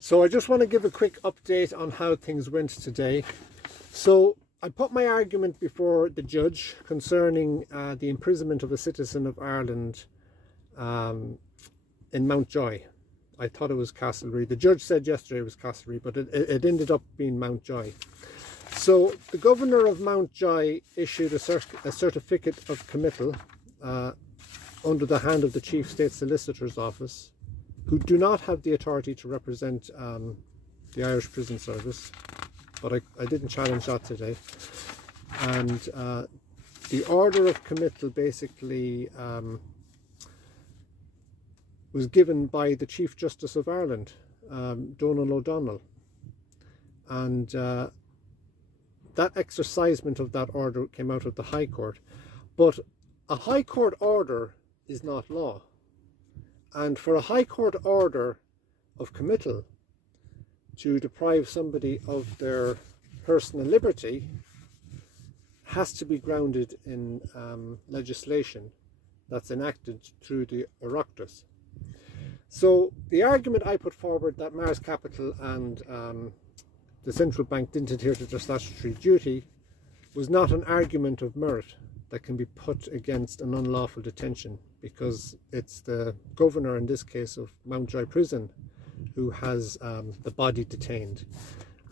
So I just want to give a quick update on how things went today. So I put my argument before the judge concerning the imprisonment of a citizen of Ireland in Mountjoy. I thought it was Castlereagh. The judge said yesterday it was Castlereagh, but it ended up being Mountjoy. So the governor of Mountjoy issued a certificate of committal under the hand of the Chief State Solicitor's Office, who do not have the authority to represent the Irish Prison Service, but I didn't challenge that today. And the order of committal basically was given by the Chief Justice of Ireland, Donal O'Donnell. And that exercisement of that order came out of the High Court. But a High Court order is not law. And for a High Court order of committal to deprive somebody of their personal liberty has to be grounded in legislation that's enacted through the Oireachtas. So the argument I put forward that Mars Capital and the central bank didn't adhere to their statutory duty was not an argument of merit that can be put against an unlawful detention, because it's the governor in this case of Mountjoy Prison who has the body detained,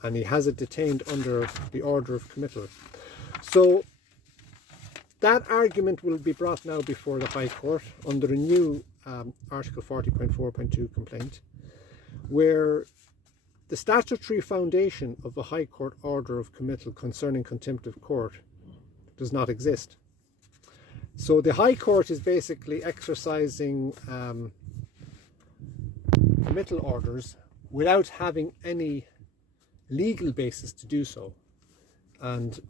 and he has it detained under the order of committal. So that argument will be brought now before the High Court under a new Article 40.4.2 complaint, where the statutory foundation of a High Court order of committal concerning contempt of court does not exist. So the High Court is basically exercising committal orders without having any legal basis to do so. And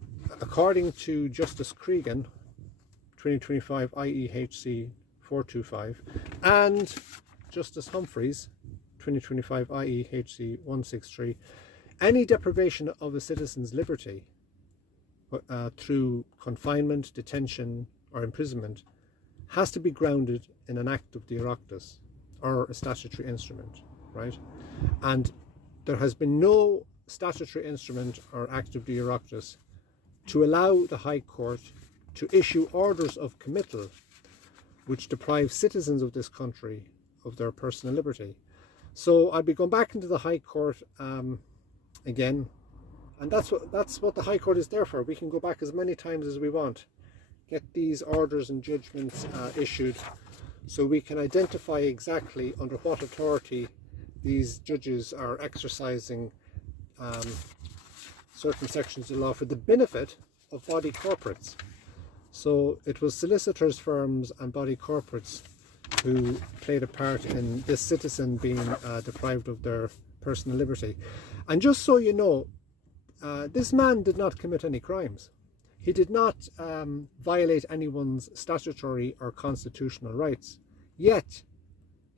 according to Justice Cregan, 2025 IEHC 425, and Justice Humphreys, 2025 IEHC 163, any deprivation of a citizen's liberty through confinement, detention, or imprisonment has to be grounded in an act of the Oireachtas or a statutory instrument, right? And there has been no statutory instrument or act of the Oireachtas to allow the High Court to issue orders of committal which deprive citizens of this country of their personal liberty. So I'll be going back into the High Court again, and that's what the High Court is there for. We can go back as many times as we want, get these orders and judgments issued, so we can identify exactly under what authority these judges are exercising certain sections of law for the benefit of body corporates. So it was solicitors' firms and body corporates who played a part in this citizen being deprived of their personal liberty. And just so you know, this man did not commit any crimes. He did not violate anyone's statutory or constitutional rights. Yet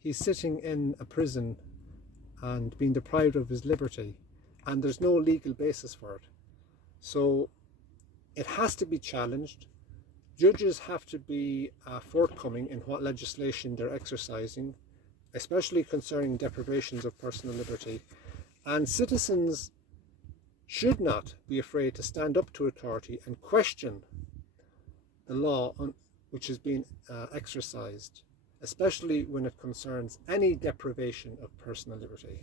he's sitting in a prison and being deprived of his liberty, and there's no legal basis for it. So it has to be challenged. Judges have to be forthcoming in what legislation they're exercising, especially concerning deprivations of personal liberty. And citizens should not be afraid to stand up to authority and question the law which is being exercised, especially when it concerns any deprivation of personal liberty.